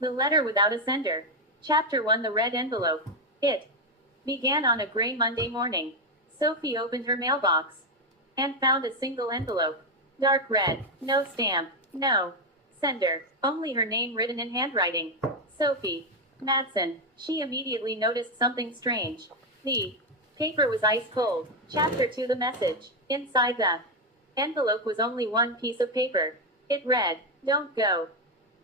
The letter without a sender. Chapter 1. The red envelope. It began on a gray Monday morning. Sophie opened her mailbox and found a single envelope. Dark red. No stamp. No sender. Only her name written in handwriting. Sophie Madsen. She immediately noticed something strange. The paper was ice cold. Chapter 2. The message. Inside the envelope was only one piece of paper. It read, "Don't go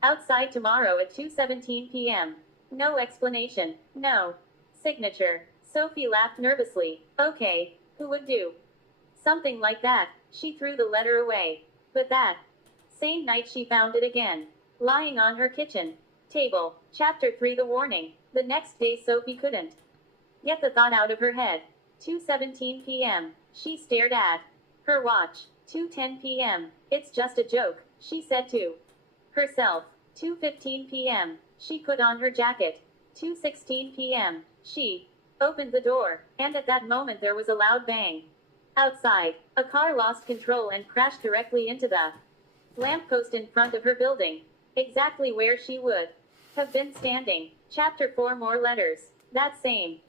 outside tomorrow at 2:17 p.m. No explanation. No signature." Sophie laughed nervously. Okay, who would do something like that? She threw the letter away. But that same night she found it again, lying on her kitchen table. Chapter 3. The warning. The next day Sophie couldn't get the thought out of her head. 2:17 p.m. She stared at her watch. 2:10 p.m. It's just a joke, she said to herself. 2:15 p.m. She put on her jacket. 2:16 p.m. She opened the door, and at that moment there was a loud bang. Outside, a car lost control and crashed directly into the lamppost in front of her building, exactly where she would have been standing. Chapter 4. More letters. That same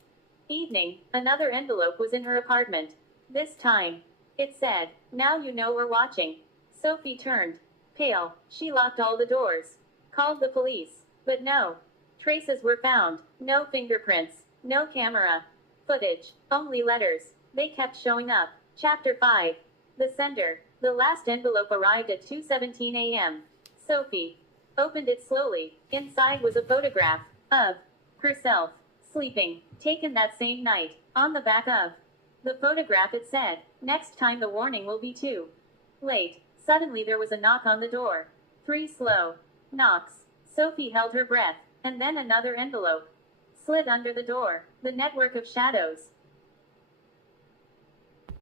evening, another envelope was in her apartment. This time, it said, "Now you know we're watching." Sophie turned pale. She locked all the doors, called the police, but no traces were found. No fingerprints, no camera footage, only letters. They kept showing up. Chapter 5. The sender. The last envelope arrived at 2:17 a.m. Sophie opened it slowly. Inside was a photograph of herself sleeping, taken that same night. On the back of the photograph it said, "Next time the warning will be too late." Suddenly there was a knock on the door. 3 slow knocks. Sophie held her breath, and then another envelope slid under the door. The network of shadows